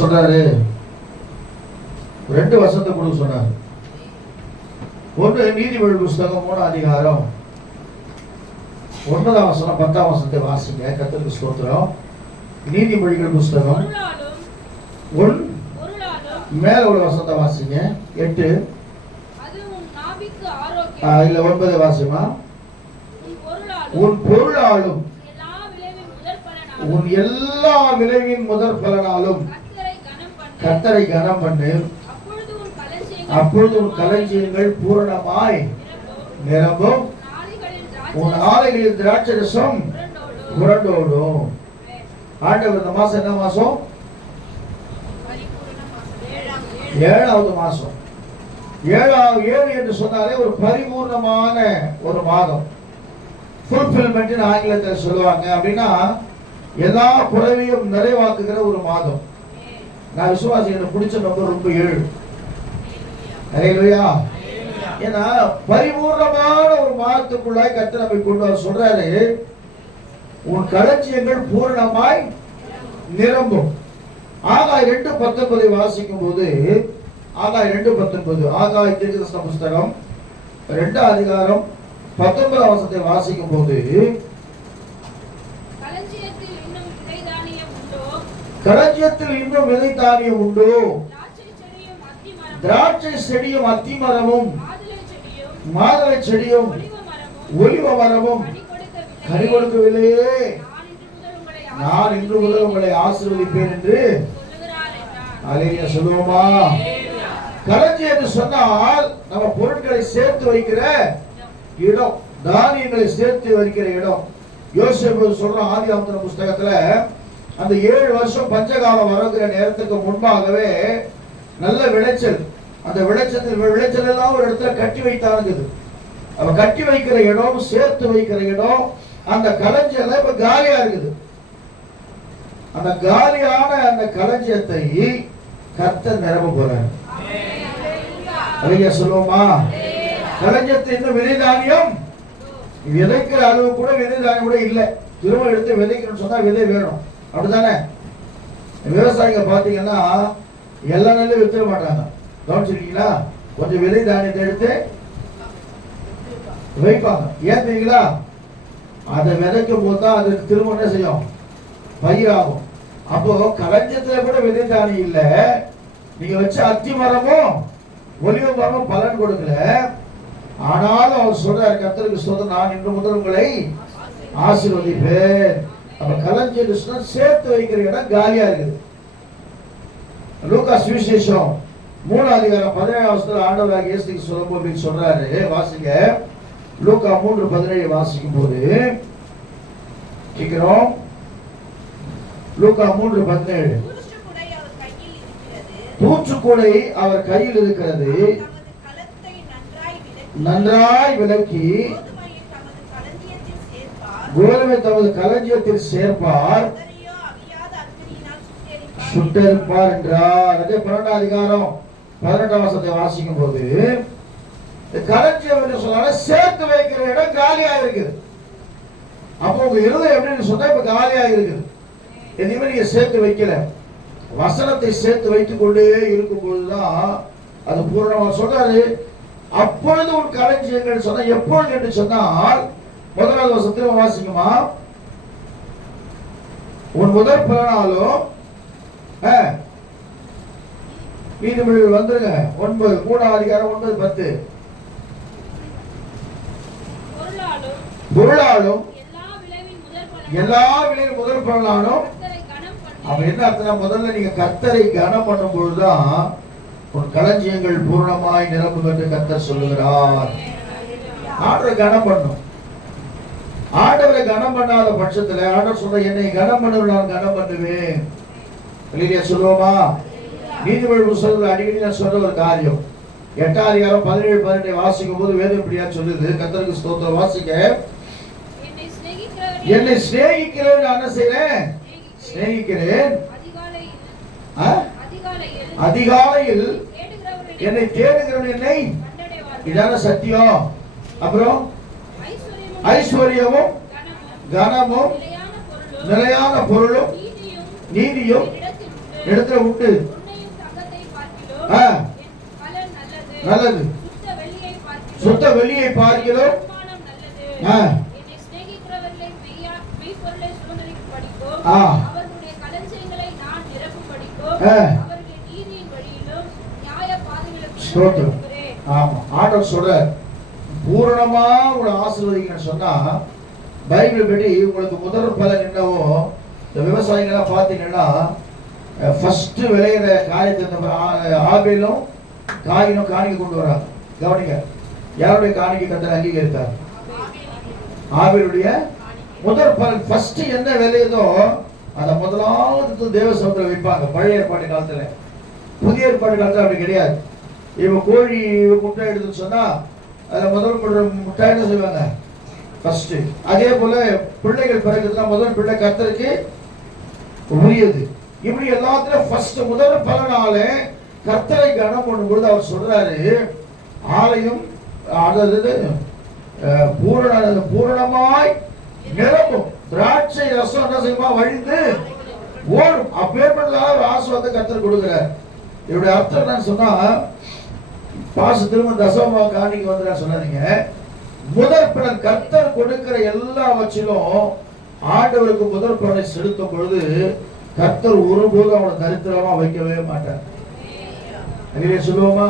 சொல்றாரு, ரெண்டு வசனத்தை கொடுக்க சொன்னார். ஒன்று நீதிமொழி புஸ்தகம் 3 அதிகாரம் 9ஆம் வசனம் 10ஆம் வசனத்தை வாசிங்க. கர்த்தருக்கு ஸ்தோத்திரம். நீதிமொழிகள் புஸ்தகம் மேல உள்ள வசனத்தை வாசிங்க. 8 இல்ல 9 வாசிமா. உன் பொருளாலும் உன் எல்லா விளைவின் முதற் பலனாலும் கர்த்தரை கனம் பண்ணு, அப்பொழுது உன் களஞ்சியங்கள் பூரணமாய் நிரம்பும், உன் ஆலைகளில் திராட்சரசம் புரண்டோடும். ஆண்டவர் இந்த மாசம் என்ன மாசம்? 7வது மாசம். 7 என்று சொன்னாலே ஒரு பரிபூர்ணமான ஒரு மாதம். ஃபுல்ஃபில்மெண்ட் ஆங்கிலத்தில் சொல்லுவாங்க. அப்படின்னா எல்லா குறைவையும் நிறைவாக்குகிற ஒரு மாதம். நான் விசுவாசி, எனக்கு பிடிச்ச நம்பர் ரொம்ப 7. ஏன்னா பரிபூர்ணமான ஒரு மாதத்துக்குள்ளாய் கர்த்தர் நம்மை கொண்டு வர சொல்றாரு. உன் களஞ்சியங்கள் பூரணமாய் நிரம்பும். ஆகாய் 2:19 வாசிக்கும் போது, ஆகாய் 2:19, ஆகாய் தீர்க்கதரிசன புஸ்தகம் 2 அதிகாரம் 19ஆம் வசனத்தை வாசிக்கும் போது, களஞ்சியத்தில் இன்னும் விதை தானியம் உண்டோ, திராட்சை செடியும் அத்தி மரமும் மாதுளை செடியும் ஒலிவ மரமும் கனி கொடுக்கவில்லையே, நான் இன்று முதல் உங்களை ஆசீர்வதிப்பேன் என்று அல்லேலூயா சொல்லுவோமா? களஞ்சியம் என்று சொன்னால் நம்ம பொருட்களை சேர்த்து வைக்கிற இடம், தானியங்களை சேர்த்து வைக்கிற இடம். யோசேப்பு சொல்றான் ஆதியாகமத்தின் புஸ்தகத்துல, அந்த 7 வருஷம் பஞ்சகாலம் வருகிற நேரத்துக்கு முன்பாகவே நல்ல விளைச்சல், அந்த விளைச்சல் எல்லாம் ஒரு இடத்துல கட்டி வைத்தானுங்குது. அவ கட்டி வைக்கிற இடம், சேர்த்து வைக்கிற இடம், அந்த களஞ்சியம் இப்ப காலியா இருக்குது. அந்த காலியான அந்த களஞ்சியத்தை கர்த்தர் நிரப்ப போறார். அல்லேலூயா சொல்லுவோமா? களஞ்சியத்தை இன்னும் விதை தானியம் விதைக்கிற அளவு கூட விதை தானியம் கூட இல்லை. திரும்ப எடுத்து விதைக்கணும்னு சொன்னா விதை வேணும். அப்படித்தானே? விவசாயிங்க பாத்தீங்கன்னா எல்லா நெல்லும் வித்துட மாட்டாங்க. கவனிச்சிருக்கீங்களா? கொஞ்சம் விதை தானியத்தை எடுத்து வைப்பாங்க. ஏன் தெரியுங்களா? அதை விதைக்கும் போது தான் அது திரும்ப என்ன செய்யும்? பயிராகும். அப்போ களஞ்சியத்துல கூட விதை தானியம் இல்ல. நீங்க வச்ச அத்தி மரமும் ஒலிவ மரமும் பலன் கொடுக்கல. ஆனாலும் அவர் சொல்றாரு, கர்த்தருக்கு ஸ்தோத்திரம், நான் இன்று முதல் உங்களை ஆசீர்வதிப்பேன். அப்ப களஞ்சியம் சேர்த்து வைக்கிற இடம் காலியா இருக்குது. லூக்கா சுவிசேஷம் 3 அதிகாரம் 17ஆம் வசனத்துல ஆண்டவராகிய இயேசு கிறிஸ்து சொல்லும்போது சொல்றாரு, வாசிங்க. லூக்கா 3:17 வாசிக்கும் போது கேக்குறோம். லூக்கா 3:17, தூற்றுக்கூடை அவர் கையில் இருக்கிறது, நன்றாய் விலக்கி கோதுமை தமது களஞ்சியத்தில் சேர்ப்பார், சுட்டெரிப்பார் என்றார். அதே 12ஆம் அதிகாரம் 18ஆம் வசனத்தை வாசிக்கும் போது, களஞ்சியம் என்று சொன்னால சேர்த்து வைக்கிற இடம் காலியா இருக்குது. அப்போ உங்க இருதயம் எப்படின்னு சொன்னா இப்ப காலியா இருக்குது. எதுவுமே நீங்க சேர்த்து வைக்கல. வசனத்தை சேர்த்து வைத்துக் கொண்டே இருக்கும் பொழுதுதான் அது பூர்ணமா சொல்றாரு. அப்பொழுது உன் களஞ்சியங்கள் சொன்னா எப்பொழுது என்று சொன்னால் 1ஆவது வசனத்துல வாசிக்குமா, உன் முதற் பலனாலும் நீதிமொழிகள் வந்துருங்க 9 3ஆம் அதிகாரம் 9-10, பொருளாலும் எல்லா விளைவின் முதற் பலனாலும். அப்ப என்ன அர்த்தம்? முதல்ல நீங்க கர்த்தரை கனம் பண்ணும் பொழுதுதான் உன் களஞ்சியங்கள் பூர்ணமாய் நிரம்பும் என்று கர்த்தர் சொல்லுகிறார். ஆண்டவரை கனம் பண்ணும். ஆண்டவரை கனம் பண்ணாத பட்சத்துல ஆண்டவர் சொல்ற, என்னை கனம் பண்ணுவேன், நான் கனம் பண்ணுவேன். இல்லையா சொல்லுவோமா? நீதிமொழி புஸ்தகத்துல அடிக்கடி நான் சொல்ற ஒரு காரியம், 8ஆம் அதிகாரம் 17-18 வாசிக்கும் போது வேதம் இப்படியா சொல்லுது. கர்த்தருக்கு ஸ்தோத்திரம். வாசிக்க. என்னை சிநேகிக்கிறேன், நான் என்ன செய்றேன்? சிநேகிக்கிறேன். அதிகாலையில் என்னை தேடுகிறவன் என்னை, இதான சத்தியம். அப்புறம் ஐஸ்வர்யமும் கனமும் நிலையான பொருளும் நீதியும் இடத்துல உண்டு. நல்லது. சுத்த வெள்ளியை பார்க்கிலும் ஆண்டவர் சொல்ற பூரணமா உங்களை ஆசீர்வதிக்கணும்னு சொன்னா பைபிள் படி உங்களுக்கு முதல் பலன் என்னவோ, இந்த விவசாயிகளா பாத்தீங்கன்னா ஃபர்ஸ்ட் விளையிற காரியத்தை ஆபேலும் காயினும் காணிக்கை கொண்டு வராங்க. கவனிங்க, யாருடைய காணிக்கை கர்த்தர் அங்கீகரித்தார்? ஆபேலுடைய முதல் பலன் ஃபர்ஸ்ட் என்ன விளையுதோ அதை முதலாவது தேவ சமூகத்தில் வைப்பாங்க. பழைய ஏற்பாடு காலத்துல. புதிய ஏற்பாடு காலத்துல அப்படி கிடையாது. இவன் கோழி முட்டை எடுத்துன்னு சொன்னா அதுல முதல் முட்டை என்ன செய்வாங்க? ஃபர்ஸ்ட். அதே போல பிள்ளைகள் பிறகுதுன்னா முதல் பிள்ளை கர்த்தருக்கு உரியது. இப்படி எல்லாத்துலயும் ஃபர்ஸ்ட் முதல் பலனாலே கர்த்தரை கனம் பண்ணும்போது அவர் சொல்றாரு, ஆலயம் அதாவது பூரணமாய் நிரம்பும், திராட்சை ரசம் என்ன செய்யுமா? வழிந்து ஓடும். அப்பேற்பட்டதாக ஒரு ஆசீர்வாதத்தை கர்த்தர் கொடுக்கிறார். இதோட அர்த்தம் என்னன்னு சொன்னா, பாச திரும்ப தசம காணிக்கு வந்து சொன்னாதீங்க. முதற் பலன் கர்த்தர் கொடுக்கிற எல்லாவற்றிலும் ஆண்டவருக்கு முதற் பலனை செலுத்தும் பொழுது கர்த்தர் ஒருபோது அவனை தரித்திரமா வைக்கவே மாட்டார். அங்கே சொல்லுவோமா?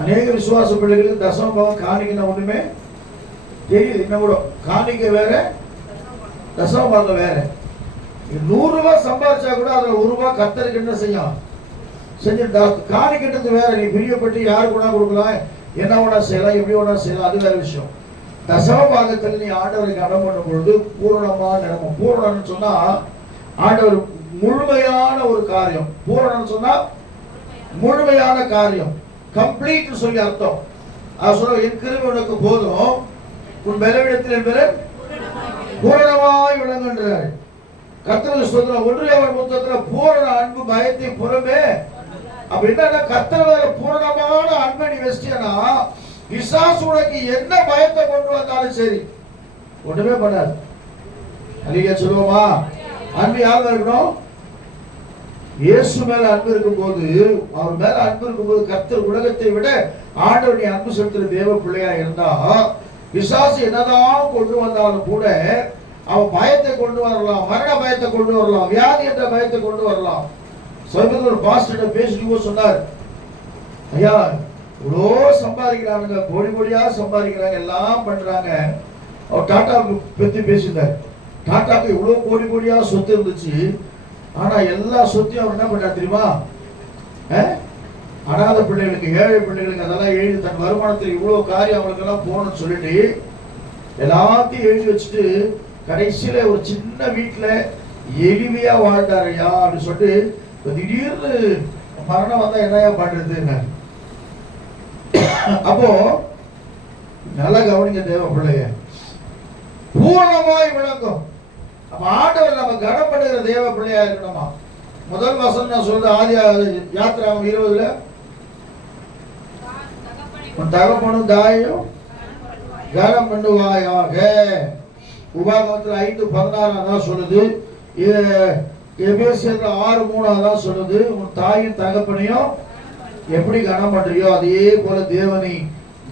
அநேக விசுவாச பிள்ளைகளுக்கு தசம பாகம் காணிக்கை ஒண்ணுமே தெரியுது. இன்னும் கூட காணிக்கை வேற, தசம பாகம் வேற. 100 ரூபாய் சம்பாதிச்சா கூட அதுல 1 ரூபாய் கர்த்தருக்கு என்ன செய்யும்? செஞ்சு காணிக்கிட்டது வேற. நீ பிரியப்பட்டு யாரு கூட கொடுக்கலாம், என்ன வேணா செய்யலாம், எப்படி வேணா செய்யலாம், அது வேற விஷயம். தசம பாகத்தில் நீ ஆண்டவரை கடன் பண்ணும் பொழுது பூரணமா நிரம்பும். பூரணம்னு சொன்னா ஆண்டவர் முழுமையான ஒரு காரியம். பூரணம்னு சொன்னா முழுமையான காரியம், கம்ப்ளீட் சொல்லி அர்த்தம். அது சொல்ல, என் கிருபை உனக்கு போதும், உன் பலவீனத்தில் என்பது பூரணமாய் விளங்குன்றார். கர்த்தருக்கு ஸ்தோத்திரம். 1 யோவான் புத்தகத்துல பூரண அன்பு பயத்தை புறமே. அப்படின்னா கர்த்தர் வேற பூரணமான அன்பை நீ வச்சிட்டா பிசாசு உனக்கு என்ன பயத்தை கொண்டு வந்தாலும் சரி ஒண்ணுமே பண்ணாது. அல்லேலூயா சொல்லுவோமா? அன்பு யார் இருக்கணும்? இயேசு மேல அன்பு இருக்கும் போது, அவர் மேல அன்பு இருக்கும் போது கர்த்தர் உலகத்தை விட ஆண்டவருடைய அன்பு செலுத்துற தேவ பிள்ளையா இருந்தா பிசாசு என்னதான் கொண்டு வந்தாலும் கூட அவன் பயத்தை கொண்டு வரலாம், மரண பயத்தை கொண்டு வரலாம், வியாதி என்ற பயத்தை கொண்டு வரலாம். சமீபத்தில் ஒரு பாஸ்டர் பேசிட்டு சொன்னார், ஐயா இவ்வளோ சம்பாதிக்கிறாங்க, கோடி கோடியா சம்பாதிக்கிறாங்க, எல்லாம் பண்றாங்க. அவர் டாடா பத்தி பேசினார். டாடாக்கு இவ்வளவு கோடி கோடியா சொத்து இருந்துச்சு, ஆனா எல்லா சொத்தையும் அவர் என்ன பண்ணார் தெரியுமா? அனாத பிள்ளைகளுக்கு, ஏழை பிள்ளைகளுக்கு அதெல்லாம் எழுதி தன் வருமானத்தில் இவ்வளவு காரியம் அவங்களுக்கு எல்லாம் போகணும்னு சொல்லிட்டு எல்லாத்தையும் எழுதி வச்சுட்டு கடைசியில ஒரு சின்ன வீட்டுல எளிமையா வாழ்ந்தாரையா அப்படின்னு சொல்லிட்டு திடீர்னு மரணம் வந்தா என்னையா பண்றது? அப்போ நல்லா கவனிங்க தேவ பிள்ளைய, பூரணமாய் விளங்கும். அப்ப ஆண்டவர் நம்ம கனப்படுகிற தேவ பிள்ளையா இருக்கணுமா? முதல் வசனம் நான் சொல்றது ஆதி யாத்திராகம் 20 உன் தகப்பனும் தாயும் கனம் பண்ணுவாயாக. உபாகமத்தில் 5:16 தான் சொல்லுது. எபேசியர் 6:3 தான் சொல்லுது. உன் தாயும் தகப்பனையும் எப்படி கனம் பண்றியோ அதே போல தேவனை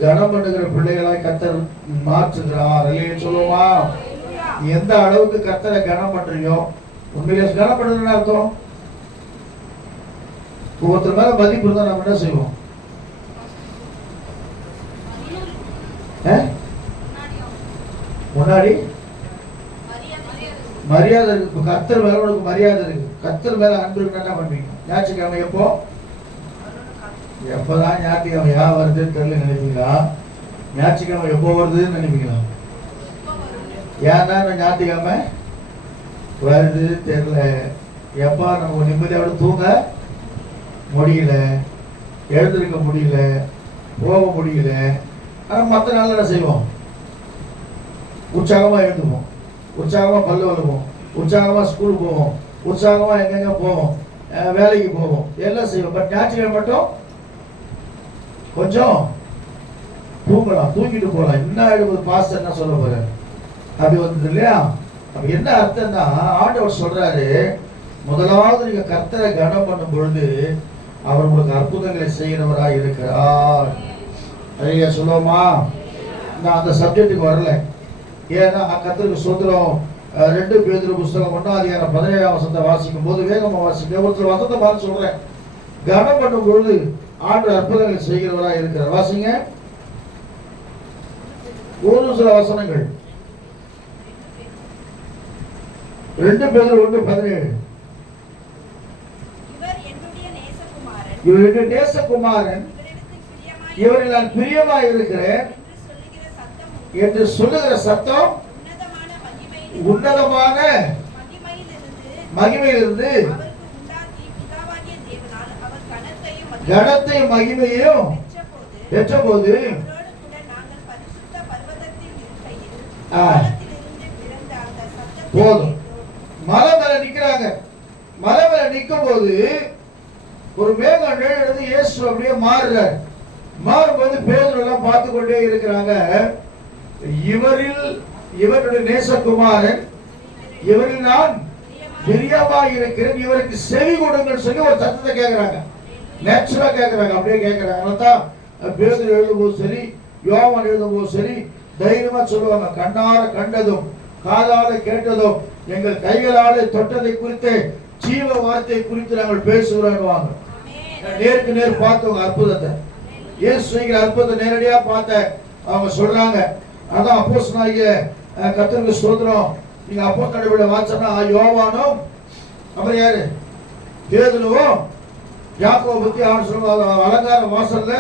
கனம் பண்ணுகிற பிள்ளைகளாய் கர்த்தர் மாற்றுகிறார். இல்லையே சொல்லுமா? எந்த அளவுக்கு கர்த்தரை கனம் பண்றியோ, உண்மையிலே கனம் பண்ணுறதுன்னு அர்த்தம். ஒருத்தர் மேல மதிப்பு இருந்தா நம்ம என்ன செய்வோம்? முன்னாடி மரியாதை இருக்கு. கர்த்தர் மேல உனக்கு மரியாதை இருக்கு, கர்த்தர் மேல அன்பு இருக்கு, என்ன பண்ணுவீங்க? ஞாயிற்றுக்கிழமை எப்போ எப்பதான் ஞாயிற்றுக்கிழமை யா வருதுன்னு தெரியல நினைப்பீங்களா? ஞாயிற்றுக்கிழமை எப்போ வருதுன்னு நினைப்பீங்களா? ஏன்னா ஞாயிற்றுக்கிழமை வருது தெரியல. எப்பா நம்ம நிம்மதியோட தூங்க முடியல, எழுந்திருக்க முடியல, போக முடியல. ஆனா மற்ற நாள் என்ன செய்வோம்? உற்சாகமா எழுந்துவோம், உற்சாகமா பல்லு வளர்ப்போம், உற்சாகமா ஸ்கூலுக்கு போவோம், உற்சாகமா எங்கெங்க போவோம், வேலைக்கு போவோம், எல்லாம் செய்வோம். பட் ஞாயிற்றுக்கிழமை மட்டும் கொஞ்சம் தூங்கலாம், தூங்கிட்டு போகலாம். என்ன ஆயிடுவது? பாஸ்டர் என்ன சொல்ல போற? அப்படி வந்தது இல்லையா? அப்ப என்ன அர்த்தம்னா ஆண்டவர் சொல்றாரு, முதலாவது நீங்க கர்த்தரை கனம் பண்ணும் பொழுது அவர் உங்களுக்கு அற்புதங்களை செய்கிறவராய் இருக்கிறார். ஐயா சொல்லுவோமா? நான் அந்த சப்ஜெக்டுக்கு வரல. ஏன்னா கர்த்தருக்கு சொல்றோம். 2 பேதுரு புஸ்தகம் 1 17 வசனத்தை வாசிக்கும் போது வேகமா வாசிக்க ஒருத்தர் வசனத்தை பார்த்து சொல்றேன். கனம் பண்ணும் பொழுது ஆண்டு அற்புதங்களை செய்கிறவராய் இருக்கிறார். வாசிங்க ஒரு சில வசனங்கள். 2 பேதுரு 1:17. இவர் என்னுடைய நேசகுமாரன், இவரில் நான் பிரியமாய் இருக்கிறேன் என்று சொல்லுகிற சத்தம் உன்னதமான மகிமையிலிருந்து கனத்தையும் மகிமையும் பெற்றபோது போதும். மலை மேல நிக்கிறாங்க. மலை மேல நிற்கும் போது ஒரு மேகம் நிழலிலிருந்து இயேசு அப்படியே மாறுறார். மாறும்போது பேதுரு எல்லாம் பார்த்து கொண்டே இருக்கிறாங்க. இவருடைய நேசகுமாரன், இவரில் நான் பிரியமாய் இருக்கிறேன், இவருக்கு செவி கொடுங்கள் சொல்லி ஒரு சத்தத்தை கேட்கிறாங்க. நேச்சுரலா கேட்கிறாங்க, அப்படியே கேட்கிறாங்க. அதான் பேதுரு எழுதும்போது சரி, யோவான் எழுதும்போது சரி தைரியமா சொல்லுவாங்க, கண்ணார கண்டதும் காதால கேட்டதும் எங்கள் கைகளாலே தொட்டதை குறித்து ஜீவ வார்த்தை குறித்து நாங்கள் பேசுகிறோம். நேருக்கு நேர் பார்த்தவங்க அற்புதத்தை, இயேசு செய்கிற அற்புதத்தை நேரடியா பார்த்த அவங்க சொல்றாங்க. அதான் அப்போஸ்தலனாகிய கர்த்தருக்கு ஸ்தோத்திரம். நீங்க அப்போஸ்தலனுடைய வாசனா யோவானும் அப்புறம் யாரு பேதுருவும் யாக்கோபு பத்தி அவன் சொல்லுவாங்க. அலங்கார வாசல்ல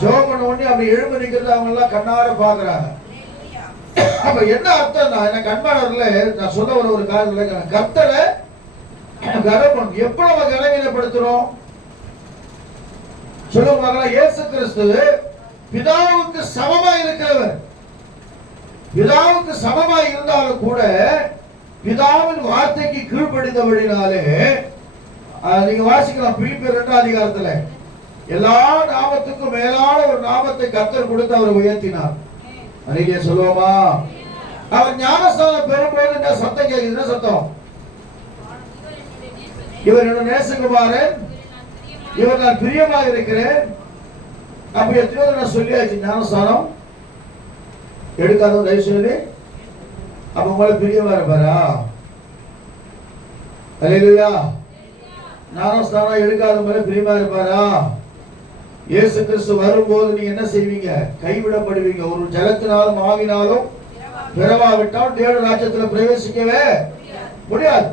ஜெபம் பண்ண உடனே அப்படி எழுந்து நிக்கிறது அவங்க எல்லாம் கண்ணார பாக்குறாங்க. அப்ப என்ன அர்த்தம்னா, எனக்கு அன்பானவர்களே, நான் சொல்ல ஒரு காரணம், கர்த்தரை கனம் எப்ப நம்ம கனவீனப்படுத்துறோம் சொல்லுவாங்க. இயேசு கிறிஸ்து பிதாவுக்கு சமமா இருக்கிறவர். பிதாவுக்கு சமமா இருந்தாலும் கூட பிதாவின் வார்த்தைக்கு கீழ்ப்படிந்தபடினாலே நீங்க வாசிக்கலாம் பிலிப்பியர் 2 எல்லா நாமத்துக்கும் மேலான ஒரு நாமத்தை கர்த்தர் கொடுத்து அவர் உயர்த்தினார். அன்னைக்கே சொல்லுவோமா? அவர் ஞானஸ்தானம் பெறும்போது என்ன சத்தம் கேட்குது? என்ன சத்தம்? இவர் என்னோட நேசகுமாரன், இவர் நான் பிரியமாக இருக்கிறேன். அப்படி எத்தனையோ நான் சொல்லியாச்சு. ஞானஸ்தானம் எடுக்காத தயவு சொல்லி அப்ப உங்களை பிரியமா இருப்பாரா? அல்லேலூயா. ஞானஸ்தானம் எடுக்காதவங்கள பிரியமா இருப்பாரா? இயேசு கிறிஸ்து வரும்போது நீங்க என்ன செய்வீங்க? கைவிடப்படுவீங்க. ஒரு ஜலத்தினாலும் ஆவினாலும் பிறவாவிட்டால் தேவ ராஜ்யத்தில் பிரவேசிக்கவே முடியாது.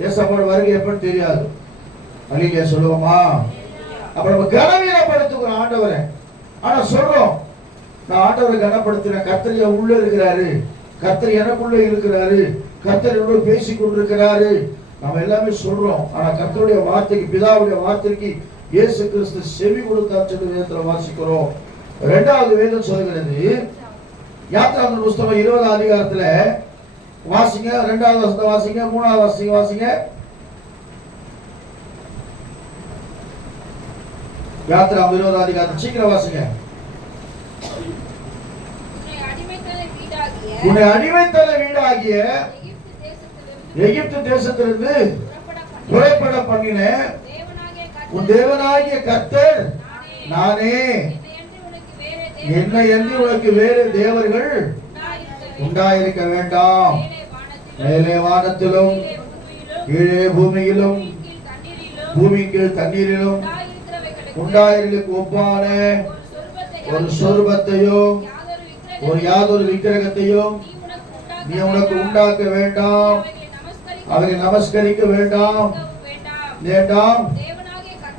இயேசுவோட வருகை எப்பன்னு தெரியாது. அல்லேலூயா சொல்லுவோமா? அப்ப நம்ம கனவீனப்படுத்துகிறோம் ஆண்டவரை. ஆனா சொல்றோம், நான் ஆண்டவரை கனப்படுத்துறேன், கர்த்தர் உள்ள இருக்கிறாரு, கர்த்தர் எனக்குள்ள இருக்கிறாரு, கர்த்தர் என்னோட பேசி கொண்டிருக்கிறாரு, நம்ம எல்லாமே சொல்றோம். ஆனா கர்த்தருடைய வார்த்தைக்கு, பிதாவுடைய வார்த்தைக்கு இயேசு கிறிஸ்து செவி கொடுத்தார் சொல்லி வேதத்துல வாசிக்கிறோம். 2வது வேதம் சொல்கிறது, யாத்திராகம புஸ்தகம் 20 அதிகாரத்துல வாசிங்க. 2வது வசனத்தை வாசிங்க, 3வது வசனத்தை வாசிங்க. யாத்திராகம 20 அதிகாரம் சீக்கிரம் வாசிங்க. உன்னை அடிமைத்தன வீடாகிய எகிப்து தேசத்திலிருந்து புறப்பட பண்ணின உன் தேவனாகிய கர்த்தர் நானே. என்னை என்று உனக்கு வேறு தேவர்கள் உண்டாயிருக்க வேண்டாம். மேலே வானத்திலும் கீழே பூமியிலும் பூமியின் கீழ் தண்ணீரிலும் உண்டாயிருக்க ஒப்பான ஒரு சொர்பத்தையும் ஒரு யாதொரு விக்கிரகத்தையும் நீ உனக்கு உண்டாக்க வேண்டாம். அவரை நமஸ்கரிக்க வேண்டாம். வேண்டாம்.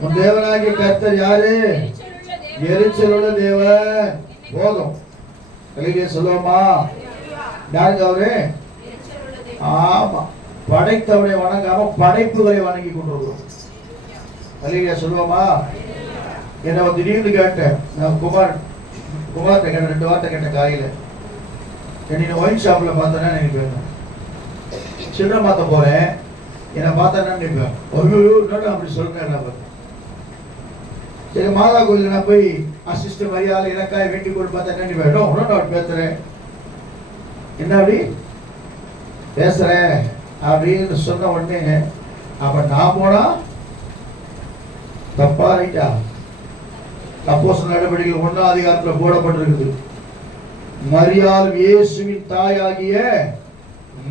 உன் தேவனாகிய கர்த்தர் யாரு? எரிச்சலுள்ள தேவன். போதும். கலிலே சொல்லுவோமா? யாருக்கு அவரு? ஆமா, படைத்தவரை வணங்காம படைப்புகளை வணங்கி கொண்டிருக்கிறோம். கலிலே சொல்லுவோமா? என்ன திடீர்னு கேட்டேன், நான் குமார்ட்ட கேட்ட 2 வார்த்தை கேட்ட காலையில. என்ன ஒயின் ஷாப்ல பார்த்தேன்னா நினைப்பேன், சில்லறை மாத்த போறேன், என்னை பார்த்தேன்னா நினைப்பேன், அப்படி சொல்றேன். சரி, மாதா கோயில் நான் போய் அசிஸ்ட் மரியாதை எனக்காக வேண்டிக் கொண்டு பார்த்தா நினைப்பேன், பேசுறேன், என்ன அப்படி பேசுறேன் அப்படின்னு சொன்ன உடனே அப்ப நான் போனா தப்பா ரைட்டா? அப்போஸ்தலர் நடவடிக்கைகள் 1ஆம் அதிகாரத்துல போடப்பட்டிருக்குது. மரியாள் இயேசுவின் தாயாகிய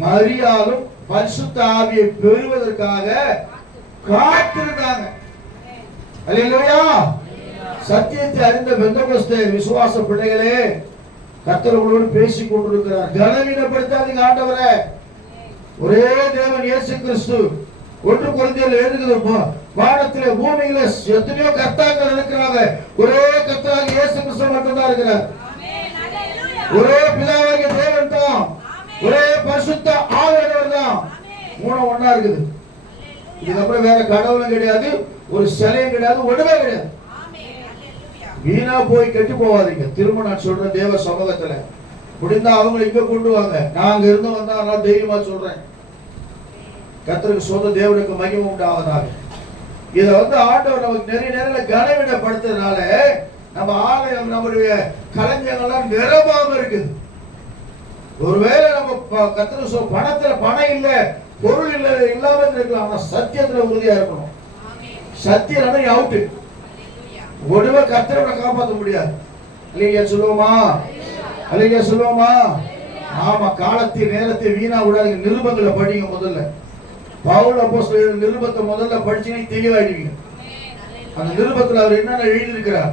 மரியாளும் பரிசுத்த ஆவியை பெறுவதற்காக காத்திருந்தாங்க. அல்லேலூயா. சத்தியத்தை அறிந்த பெந்தகோஸ்தே விசுவாச பிள்ளைகளே, கர்த்தர் உங்களோடு பேசிக் கொண்டிருக்கிறார். கனவீனப்படுத்தாதீங்க ஆண்டவரே. ஒரே தேவன் இயேசு கிறிஸ்து. 1 கொரிந்தியர் எழுதுகிறது, வானத்திலே பூமியிலே எத்தனையோ கர்த்தாக்கள் இருக்கிறாங்க, ஒரே கர்த்தராகிய இயேசு கிறிஸ்து மட்டும்தான் இருக்கிறார். ஒரே பிதாவாகிய தேவன் தான், ஒரே பரிசுத்த ஆவியானவர் தான். மூணு ஒண்ணா இருக்குது. இதுக்கப்புறம் வேற கடவுளும் கிடையாது, ஒரு சிலையும் கிடையாது, ஒண்ணுமே கிடையாது. வீணா போய் கெட்டு போவாதீங்க. திரும்ப நான் சொல்றேன், தேவ சமூகத்துல முடிந்தா அவங்களை இங்க கொண்டு வாங்க. நாங்க இருந்து வந்தா நான் தைரியமா சொல்றேன். கர்த்தருக்கு சொந்த தேவனுக்கு மகிமை உண்டாவதாக. இத ஆண்டவர் நமக்கு நிறைய நேரத்துல கனவீனப்படுத்துறதுனால நம்ம ஆலயம், நம்முடைய களஞ்சியங்கள்லாம் நிரம்பாம இருக்குது. ஒருவேளை நம்ம கர்த்தருக்கு பணத்துல பணம் இல்ல, பொருள் இல்ல, இல்லாம இருக்கலாம். ஆனா சத்தியத்துல உறுதியா இருக்கணும். சத்தியம் அவுட்டு. ஒருவே கர்த்தரை காப்பாற்ற முடியாது. அல்லேலூயா சொல்லுவோமா? அல்லேலூயா சொல்லுவோமா? ஆமா. காலத்தை நேரத்தை வீணா விடாதீங்க. நிருபங்களை படிங்க. முதல்ல பவுல் அப்போஸ்தலர் நிருபத்தை முதல்ல படிச்சீங்கன்னா தெளிவாயிடுவீங்க. அந்த நிருபத்துல அவர் என்னென்ன எழுதி இருக்கிறார்,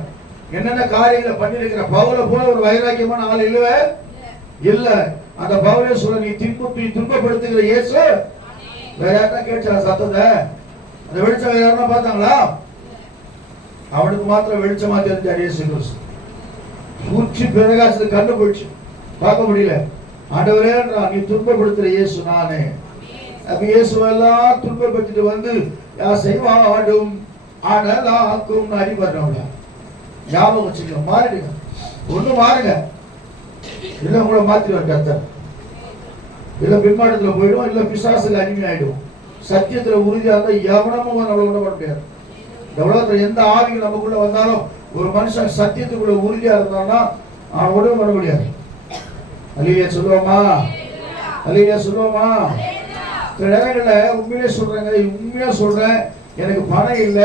என்னென்ன காரியங்களை பண்ணிருக்கிறார். பவுலை போல ஒரு வைராக்கியமான ஆள் இல்லவே இல்ல. அந்த பவுலே சொல்ல, நீ துன்பப்படுத்துகிற இயேசு வேற யாருன்னா கேட்டா சத்தத்தை? அந்த வெளிச்சம் வேற யாருன்னா பார்த்தாங்களா? அவனுக்கு மாத்திரம் வெளிச்சமா தெரிஞ்சார் இயேசு கிறிஸ்து. சூழ்ச்சி பிரகாசத்தை கண்டுபிடிச்சு பார்க்க முடியல. ஆண்டவரே, நீ துன்பப்படுத்துற இயேசு நானே. அப்ப இயேசுவெல்லாம் துன்பப்பட்டுட்டு வந்து செய்வாடும் அனலாக்கும் அடிபடுறவங்க ஞாபகம் வச்சுக்கணும். மாறிடுங்க. ஒண்ணு மாறுங்க, இல்ல உங்களை மாத்திடுவார் கர்த்தர். இல்ல பின்மாட்டத்துல போயிடும், இல்ல பிசாசுல அடிமையாயிடும். சத்தியத்துல உறுதியா இருந்தா எவனமும் நம்மளை விட முடியாது. இந்த உலகத்துல எந்த ஆவிகள் நமக்குள்ள வந்தாலும் ஒரு மனுஷன் சத்தியத்துக்குள்ள உறுதியா இருந்தான்னா அவன் உடனே பண்ண முடியாது. அல்லேலூயா சொல்லுவோமா? அல்லேலூயா சொல்லுவோமா? சில நேரங்கள்ல உண்மையிலே சொல்றேங்க, உண்மையா சொல்றேன், எனக்கு பணம் இல்ல,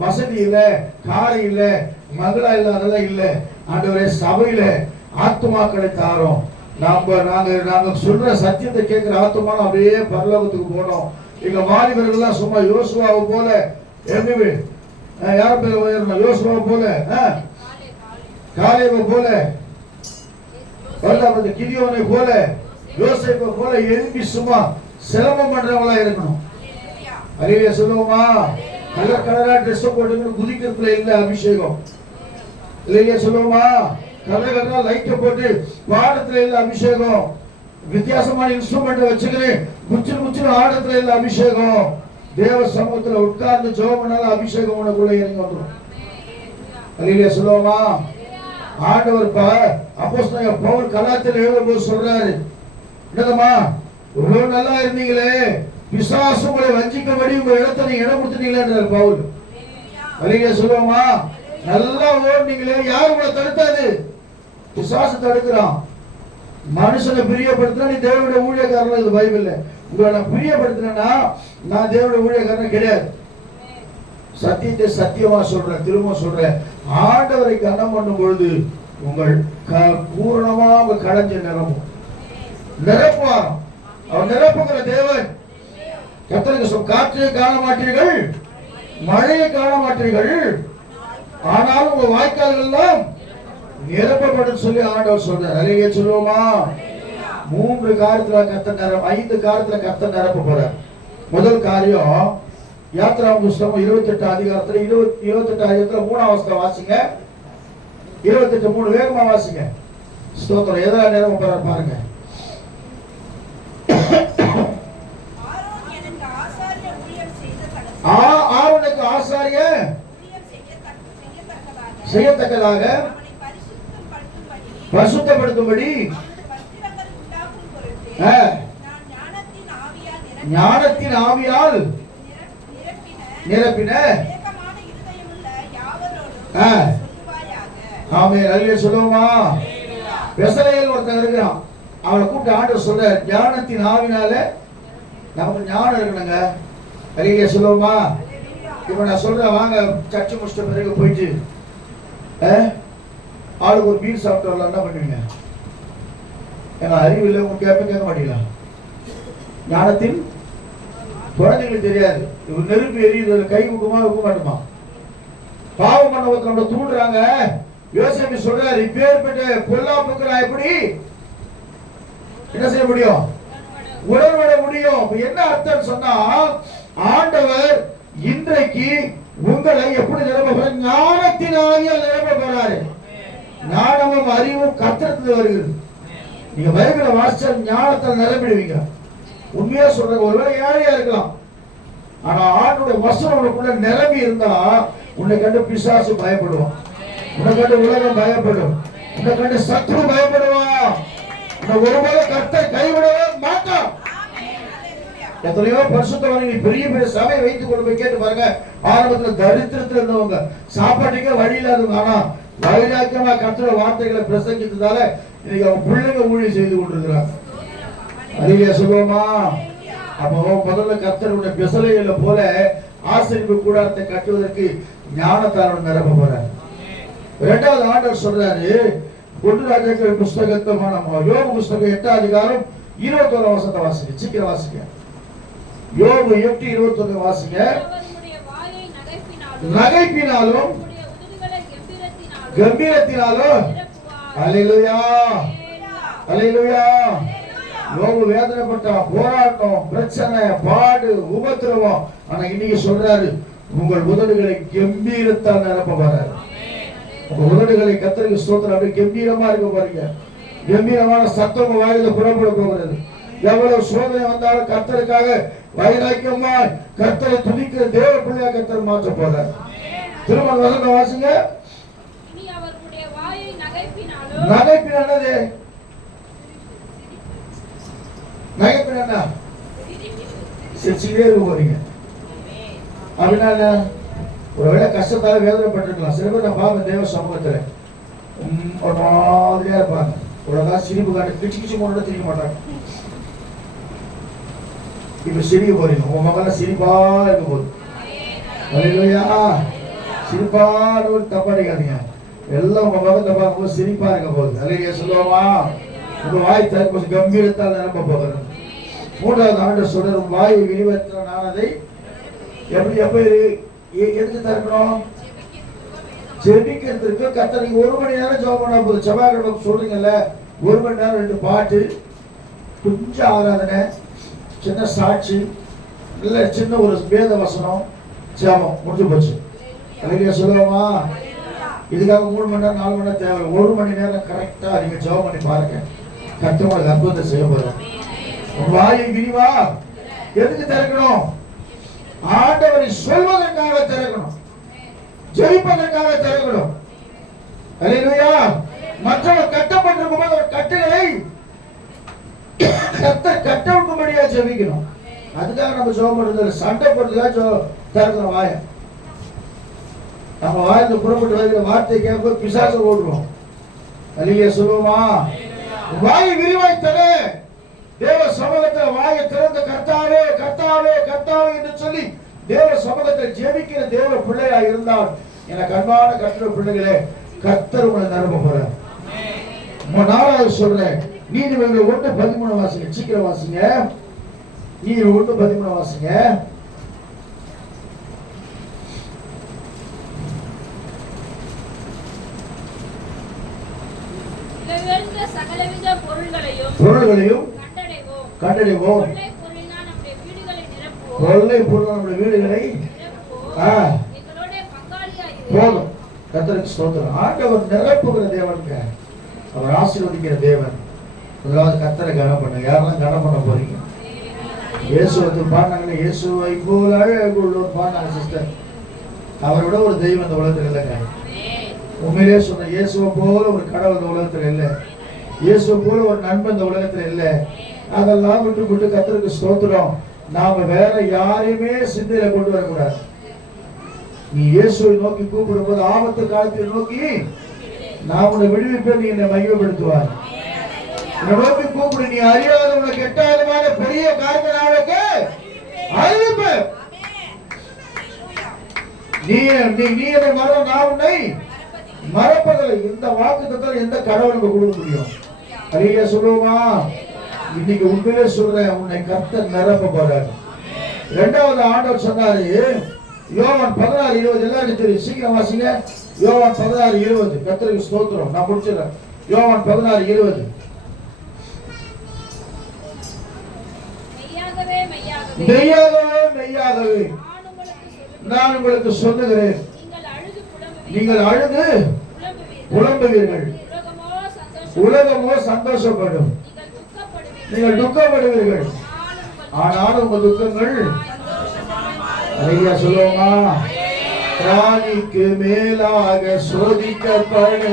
வசதி இல்ல, காரம் இல்ல, மகளா இல்ல, அதெல்லாம் இல்ல. ஆண்டவரே, சபையில ஆத்துமாக்களை தாரோம். நாங்க சொல்ற சத்தியத்தை கேட்கிற ஆத்துமானம் அப்படியே பரலோகத்துக்கு போனோம். எங்க வாலிபர்கள் எல்லாம் சும்மா யோசுவாவை போல, யார பேர் உயரணும், யோசுவாவை போல, காலேபை போல, கிதியோனை போல, யோசேப்பை போல எழுப்பி சும்மா சிரமம் பண்றவங்களா இருக்கணும். அல்லேலூயா சொல்லுவோமா? கலர் கலரா ட்ரெஸ் போட்டு குதிக்கிறதுல இல்ல அபிஷேகம். அல்லேலூயா சொல்லுவோமா? கலர் கலரா லைட்ட போட்டு பாடத்துல இல்ல அபிஷேகம். வித்தியாசமான இன்ஸ்ட்ருமெண்ட் வச்சுக்கிறேன் முச்சு ஆடத்துல இல்ல அபிஷேகம். தேவ சமூகத்துல உட்கார்ந்து ஜெபம் பண்ணால அபிஷேகம் உனக்குள்ள இறங்கி வந்துடும். அல்லேலூயா சொல்லுவோமா? ஆண்டவர் அப்போஸ்தலர் பவுல் கலாத்தியர் எழுதும்போது சொல்றாரு, என்னதம்மா இவ்வளவு நல்லா இருந்தீங்களே, பிசாசு உங்களை வஞ்சிக்கபடி உங்க இடத்தை நீங்க இடம் கொடுத்துட்டீங்களேன்றார் பவுல். அல்லேலூயா சொல்லுவோமா? நல்லா ஓடுனீங்களே, யார் உங்களை தடுத்தாது? பிசாசு தடுக்கிறான். மனுஷனை பிரியப்படுத்தினா நீ தேவனுடைய ஊழியக்காரன். இது பைபிள்ல. உங்களை நான் பிரியப்படுத்தினா நான் தேவனுடைய ஊழியக்காரன் கிடையாது. சத்தியத்தை சத்தியமா சொல்றேன், திரும்ப சொல்றேன். ஆண்டவரை கனம் பண்ணும் பொழுது உங்கள் பூரணமா உங்க களஞ்ச நிரம்பும். நிரப்புவாரம். அவர் நிரப்புகிற தேவன். கர்த்தருக்கு காற்றை காண மாட்டீர்கள், மழையை காண மாட்டீர்கள், ஆனாலும் உங்க வாய்க்கால்கள் எல்லாம் நிரப்பப்படும் சொல்லி ஆண்டவர் சொல்றார். அல்லேலூயா சொல்லுவோமா? 3 காரியத்துல கர்த்தர் 5 காரியத்துல கர்த்தர் நிரப்ப போறார். முதல் காரியம் யாத்ரா புஸ்தகம் 28 அதிகாரத்துல 28 அதிகாரத்துல 3ஆம் வசனம் வாசிங்க. 28:3 வேகமா வாசிங்க. ஸ்தோத்திரம். எதா நிரப்ப போறார் பாருங்க. ஆரோனுக்கு ஆசாரிய செய்யத்தக்கதாக பரிசுத்தப்படுத்தும்படி ஞானத்தின் ஆவியால் நிரப்பின. ஆமென். அல்லேலூயா சொல்லுவோமா? பெசலேயேல் ஒருத்தன் இருக்கிறான். அவனை கூப்பிட்டு ஆண்டவர் சொல்றார், ஞானத்தின் ஆவினால நமக்கு ஞானம் இருக்கணுங்க. அல்லேலூயா சொல்லுவோமா? இப்ப நான் சொல்றேன், வாங்க சர்ச்சை முடிச்சிட்ட பிறகு போயிட்டு ஆளுக்கு ஒரு மீன் சாப்பிட்டு வரலாம், என்ன பண்ணுவீங்க? எங்க அறிவு இல்லை, உங்களுக்கு கேட்க மாட்டீங்களா? ஞானத்தின் குழந்தைங்களுக்கு தெரியாது, இவர் நெருப்பு எரியுது, கை விடுமா வைக்க மாட்டோமா? பாவம் பண்ண ஒருத்தர் நம்மளை தூண்டுறாங்க. யோசேப்பு சொல்றாரு, இப்பேற்பட்ட பொல்லாப்புக்கு நான் எப்படி என்ன செய்ய முடியும்? உடன்பட முடியும். என்ன அர்த்தம் சொன்னா, ஆண்டவர் இன்றைக்கு உங்களை எப்படி நிரப்ப போறார்? ஞானத்தினாலே நிரப்ப போறாரு. ஞானமும் அறிவும் கர்த்தரிடத்தில் வருகிறது. நீங்க பைபிளை வாசிச்சா ஞானத்தால் நிரம்பிடுவீங்க. உண்மையா சொல்ற, ஒருவேளை ஏழையா இருக்கலாம், ஆனா ஆண்டுடைய வசனம் உனக்குள்ள நிரம்பி இருந்தா உன்னை கண்டு பிசாசு பயப்படுவான், உன்னை கண்டு உலகம் பயப்படும், உன்னை கண்டு சத்ரு பயப்படுவான். உன்னை ஒருவேளை கர்த்தர் கைவிடவே மாட்டான். எத்தனையோ பரிசுத்தவான்கள் பெரிய பெரிய சபை வைத்துக் கொண்டு போய் கேட்டு பாருங்க. ஆரம்பத்தில் தரித்திரத்தில் இருந்தவங்க, சாப்பாட்டுக்கே வழி இல்லாதவங்க, ஆனா வைராக்கியமா கர்த்தருடைய வார்த்தைகளை பிரசங்கித்ததால இன்னைக்கு அவங்க பிள்ளைங்க ஊழியம் செய்து கொண்டிருக்கிறாங்க. அல்லேலூயா சொல்லுவோமா? அப்போ முதல்ல கர்த்தருடைய பெசலைகளை போல ஆசரிப்பு கூடாரத்தை கட்டுவதற்கு ஞானத்தாரோட நிரப்ப போறாரு. இரண்டாவது ஆண்டவர் சொல்றாரு, ஒன்று ராஜாக்கள் புஸ்தகத்தமான யோபு புஸ்தகம் 8ஆம் அதிகாரம் 21ஆம் வசனத்தை வாசிங்க. சீக்கிரம் வாசிங்க. யோபு 8:21 வாசிங்க. நகைப்பினாலும் கம்பீரத்தினாலும் அல்லேலூயா அல்லேலூயா. யோபு வேதனைப்பட்டான், போராட்டம், பிரச்சனை, பாடு, உபத்திரவம். ஆனா இன்னைக்கு சொல்றாரு, உங்கள் உதடுகளை கம்பீரத்தால் நிரப்ப போறாரு. உங்க உதடுகளை கர்த்தருக்கு ஸ்தோத்திரம், அப்படியே கம்பீரமா இருக்க பாருங்க. கம்பீரமான சத்தம் வாயில புறப்பட போகிறது. எவ்வளவு சோதனை வந்தாலும் கர்த்தருக்காக வைராக்கியமா கர்த்தரை துதிக்கிற தேவ பிள்ளையா கர்த்தர் மாற்ற போறார். திரும்ப வசனம் வாசிங்க. நகைப்பினானது நகைப்பினா சிரிச்சுக்கிட்டே இருக்க போறீங்க அப்படின்னா, ஒருவேளை கஷ்டத்தால வேதனைப்பட்டிருக்கலாம். சில பேர் நான் பார்ப்பேன் தேவ சமூகத்துல ஒரு மாதிரியா இருப்பாங்க. உலகா சிரிப்பு காட்டு கிச்சு கிச்சு போனோட திரிக்க மாட்டாங்க. இப்ப சிரிக்க போறீங்க, உங்க மகன சிரிப்பா இருக்க போகுது. அல்லேலூயா. சிரிப்பான ஒரு தப்பா அடிக்காதீங்க. எல்லாம் உங்க மகத்தை பார்க்கும்போது சிரிப்பா இருக்க போகுது. அல்லேலூயா சொல்லுவோமா? உங்க வாய் திறக்கும் கம்பீரத்தால் நிரப்ப போகிறது. மூன்றாவது ஆண்டவர் சொல்ற, வாயை விரிவற்ற நான் அதை எப்படி எப்ப எதுக்கு திறக்கணும்? ஜெபிக்கிறதுக்கு. கர்த்தர் நீங்க 1 மணி நேரம் ஜெபம் பண்ணா போதும். செவ்வாய்க்கிழமை சொல்றீங்கல்ல, 1 மணி நேரம் 2 பாட்டு, கொஞ்சம் ஆராதனை, சின்ன சாட்சி, இல்ல சின்ன ஒரு வேத வசனம், ஜெபம் முடிஞ்சு போச்சு. அல்லேலூயா சொல்லுவோமா? இதுக்காக 3 மணி நேரம் 4 மணி நேரம் தேவை. 1 மணி நேரம் கரெக்டா நீங்க ஜெபம் பண்ணி பாருங்க. கர்த்தர் உங்களுக்கு அற்புதத்தை செய்ய போறார். வாயை விரிவா எதுக்கு திறக்கணும்? ஆண்டவரை சொல்வதற்காக திறக்கணும், ஜெயிப்பதற்காக திறக்கணும். அல்லேலூயா. மற்றவர் கட்டப்பட்டிருக்கும் போது கட்டுகளை கட்டவுக்கும்படியா ஜெபிக்கணும். அதுக்காக நம்ம ஜெபம் பண்றது, சண்டை போடுறதுக்காக திறக்கணும் வாயை. நம்ம வாயில புறப்பட்டு வருகிற வார்த்தை கேட்க பிசாசு ஓடுறோம். அல்லேலூயா சொல்லுவோமா? வாயை விரிவாய் தர. தேவ சமூகத்தில் வாயை திறந்த கர்த்தாவே கர்த்தாவே கர்த்தாவே என்று சொல்லி தேவ சமூகத்தில் ஜெபிக்கிற தேவ பிள்ளையா இருந்தால், எனக்கு அன்பான கர்த்தர் பிள்ளைகளே, கர்த்தர் உங்களை நிரப்ப போறார். நாலாவது சொல்றேன், நீதிமொழிகள் 1:13 வாசிங்க. சீக்கிரம் வாசிங்க. நீதிமொழிகள் 1:13 வாசிங்க. பொருள்களையும் கண்டடைவோம். கொள்ளை பொருள் நம்முடைய வீடுகளை போதும். கர்த்தருக்கு ஸ்தோத்திரம். ஆண்டவர் நிரப்புகிற தேவனுங்க, அவர் ஆசீர்வதிக்கிற தேவன். முதலாவது கர்த்தரை கனம் பண்ணுங்க. யாரெல்லாம் கனம் பண்ண போறீங்க? இயேசுவை பாடினாங்களே, இயேசுவை போல அழகுள்ளோர் பாடினாங்க சிஸ்டர். அவரை விட ஒரு தெய்வம் இந்த உலகத்தில் இல்லைங்க. உண்மையிலே சொன்ன, இயேசுவை போல ஒரு கடவுள் இந்த உலகத்தில் இல்லை, இயேசுவை போல ஒரு நண்பன் இந்த உலகத்தில் இல்லை. அதெல்லாம் விட்டு விட்டு கர்த்தருக்கு ஸ்தோத்திரம். நாம வேற யாரையுமே சிந்தையில கொண்டு வரக்கூடாது. நீ இயேசுவை நோக்கி கூப்பிடும் போது, ஆபத்து காலத்தில் நோக்கி நான் உன்னை விடுவிப்பேன், நீ என்னை மகிமைப்படுத்துவார். என்னை நோக்கி கூப்பிடு, நீ அறியாத உனக்கு எட்டாதமான பெரிய காரியத்தை நான் உனக்கு அறிவிப்பேன். நீ என்னை மறவ, நான் உன்னை மறப்பதில்லை. இந்த வாக்குத்தத்தம் எந்த கடவுளுக்கு கொடுக்க முடியும்? அல்லேலூயா சொல்லுவோமா? இன்னைக்கு உண்மையிலே சொல்றேன், உன்னை கர்த்தர் நிரப்ப போறாரு. இரண்டாவது ஆண்டவர் சொன்னாரு, யோவான் 16:20, எல்லாருக்கும் தெரியும், சீக்கிரம் வாசிங்க. யோவான் 16:20. கர்த்தருக்கு ஸ்தோத்திரம். நான் முடிச்சிடறேன். யோவான் 16:20. மெய்யாகவே மெய்யாகவே நான் உங்களுக்கு சொல்லுகிறேன், நீங்கள் அழுது புலம்புவீர்கள், உலகமோ சந்தோஷப்படும். நீங்கள் துக்கப்படுவீர்கள், ஆனாலும் உங்கள் துக்கங்கள் சொல்லுவோமா? ராணிக்கு மேலாக சோதிக்கப்பட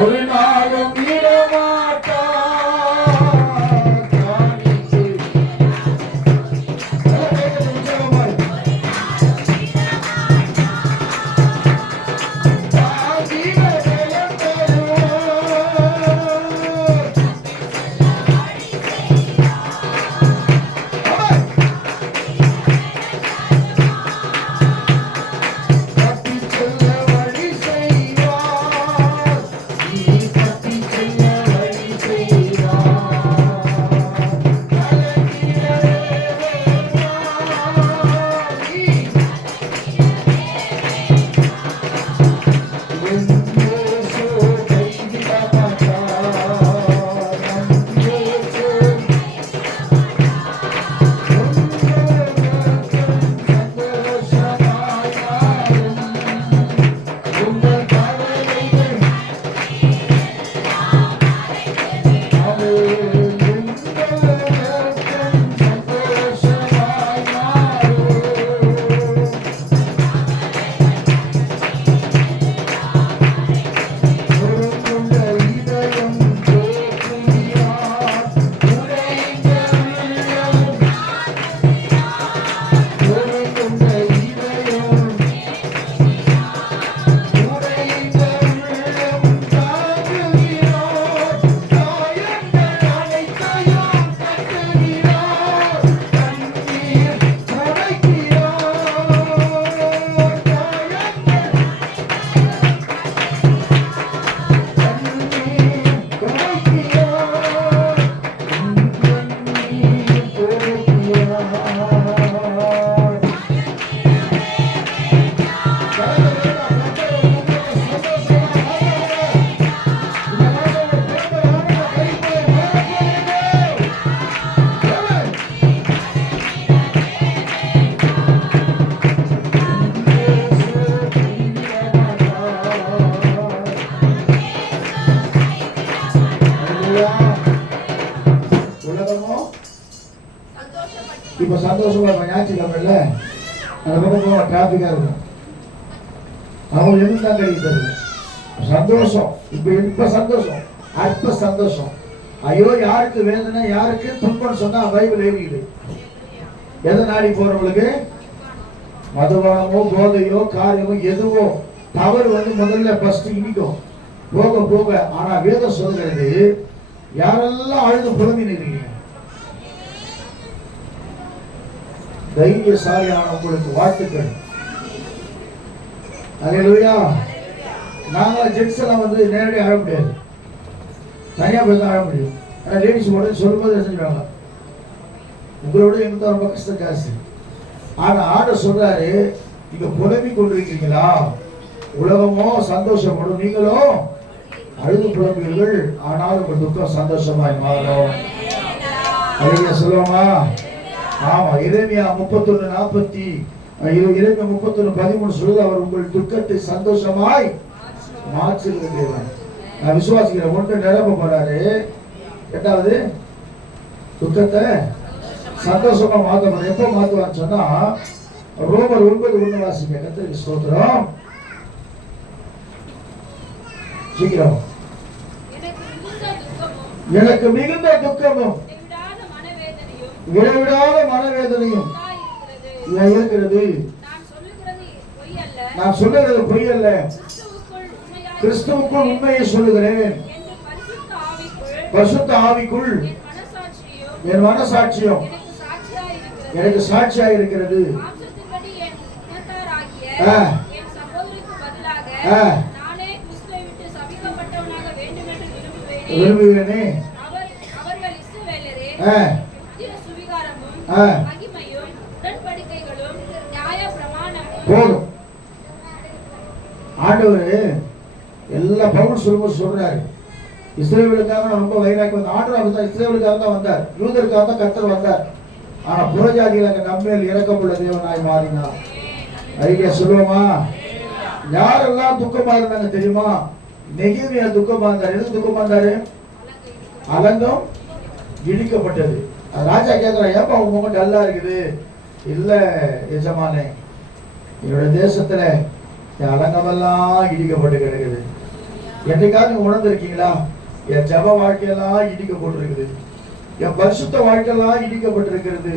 ஒரு நாளும் விடமாட்டா. இப்ப சந்தோஷமா ஞாயிற்றுக்கிழமைல அந்த பக்கம் டிராபிக்கா இருக்கும், அவங்க எதுவும் தான் கிடைக்கிறது சந்தோஷம். இப்ப சந்தோஷம், அற்ப சந்தோஷம். ஐயோ யாருக்கு வேதனை, யாருக்கு துன்பம் சொன்னா பைபிள் எழுதிது. எதை நாடி போறவங்களுக்கு மதுபானமோ போதையோ காரியமோ எதுவோ தவறு முதல்ல ஃபர்ஸ்ட் இனிக்கும், போக போக. ஆனா வேதம் சொல்கிறது, யாரெல்லாம் அழுது புலம்பி நிற்கிறீங்க, தைரியசாலியான உங்களுக்கு வாழ்த்துக்கள். அல்லேலூயா. நாங்க ஜென்ஸ் எல்லாம் நேரடியாக அழ முடியாது, தனியா போய் தான் அழ முடியும். ஆனா லேடிஸ் உடனே சொல்லும்போது செஞ்சுருவாங்க, உங்களோட எங்க ரொம்ப கஷ்டம் ஜாஸ்தி. ஆனா ஆண்டவர் சொல்றாரு, நீங்க புலம்பி கொண்டிருக்கீங்களா, உலகமோ சந்தோஷப்படும், நீங்களோ அழுது புலம்புவீர்கள், ஆனால் உங்கள் துக்கம் சந்தோஷமாய் மாறும். அல்லேலூயா சொல்லுவோமா? ஆமா. எரேமியா 31:13 சொல்லுது, அவர் உங்கள் துக்கத்தை சந்தோஷமாய் மாற்றுகிறேன். நான் விசுவாசிக்கிறேன், ஒன்று நிரப்ப போறாரு, இரண்டாவது துக்கத்தை சந்தோஷமா மாற்ற. எப்ப மாத்துவான்னு சொன்னா, ரோமர் 9:1 வாசிங்க. கர்த்தருக்கு ஸ்தோத்திரம். சீக்கிரம். எனக்கு மிகுந்த துக்கமும் விடவிடாத மனவேதனையும் இருக்கிறது. நான் சொல்லுகிறது பொய் அல்ல, கிறிஸ்துவுக்குள் உண்மையை சொல்லுகிறேன். பரிசுத்த ஆவிக்குள் என் மனசாட்சியம் எனக்கு சாட்சியாக இருக்கிறது. என் சகோதரருக்கு பதிலாக நானே கிறிஸ்துவை விட்டு சபிக்கப்பட்டவனாக வேண்டும் என்று விரும்புவேனே. அவர்கள் இஸ்ரவேலரே புத்திர சுவிகாரமும் மகிமையும் உடன்படிக்கைகளும் நியாய பிரமாணமும். போதும். ஆண்டவர் எல்லா பவுல் சொல்றாரு, இஸ்ரவேலுக்காக ரொம்ப வைராக்கியம் வந்தார். ஆண்டவர் அப்படிதான் இஸ்ரவேலுக்காக தான் வந்தார், யூதருக்காக தான் கர்த்தர் வந்தார். ஆனா புறஜாதிகள் நம்மேல் இரக்கமுள்ள தேவனாய் மாறினார். அறிக்கை சொல்லுவோமா? யாரெல்லாம் துக்கமா இருந்தாங்க தெரியுமா? நெகேமியா துக்கமா இருந்தார். எதுக்கு துக்கமா இருந்தாரு? அலங்கம் இடிக்கப்பட்டது. ராஜா கேட்கிறான், ஏப்பா உங்க முகம் டல்லா இருக்குது? இல்ல எஜமானே, என்னோட தேசத்துல என் அலங்கமெல்லாம் இடிக்கப்பட்டு கிடக்குது. என்னைக்காவது நீங்க உணர்ந்திருக்கீங்களா? என் ஜப வாழ்க்கையெல்லாம் இடிக்கப்பட்டிருக்குது, என் பரிசுத்த வாழ்க்கையெல்லாம் இடிக்கப்பட்டிருக்கிறது,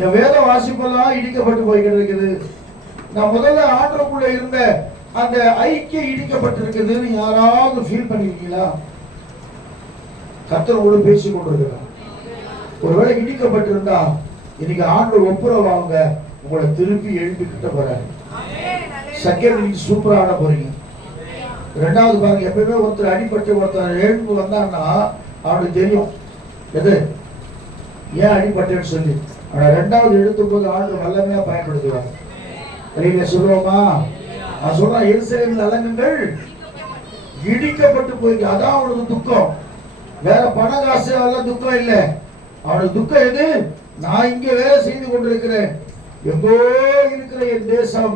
என் வேத வாசிப்பெல்லாம் இடிக்கப்பட்டு போய்கிட்டு இருக்குது. நான் முதல்ல ஆண்டவருக்குள்ள இருந்த அந்த ஐக்கியம் இடிக்கப்பட்டிருக்குதுன்னு யாராவது ஃபீல் பண்ணிருக்கீங்களா? கர்த்தர் கூட பேசி கொண்டிருக்கிறார். ஒருவேளை இடிக்கப்பட்டிருந்தா இன்னைக்கு ஆண்டவர் ஒப்புரவாங்க உங்களை திருப்பி எழுப்பி கிட்ட போறாரு. சக்கரை நீங்க சூப்பரா ஆட போறீங்க. ரெண்டாவது பாருங்க, எப்பவுமே ஒருத்தர் அடிபட்டு ஒருத்தர் எழுப்பு வந்தான்னா அவனுக்கு தெரியும் எது ஏன் அடிபட்டேன்னு சொல்லி. ஆனா ரெண்டாவது எழுத்தும் போது ஆண்டு வல்லமையா பயன்படுத்துவாங்க. வெளியில சொல்லுவோமா? நான் சொல்றேன், எருசலேமின் அலங்கங்கள் இடிக்கப்பட்டு போயிருக்கு. அதான் அவனுக்கு துக்கம். வேற பண காசு அதெல்லாம் துக்கம் இல்லை. அவனுக்கு துக்கம் எது? நான் இங்க வேலை செய்து கொண்டிருக்கிறேன், எங்கோ இருக்கிற என் தேசம்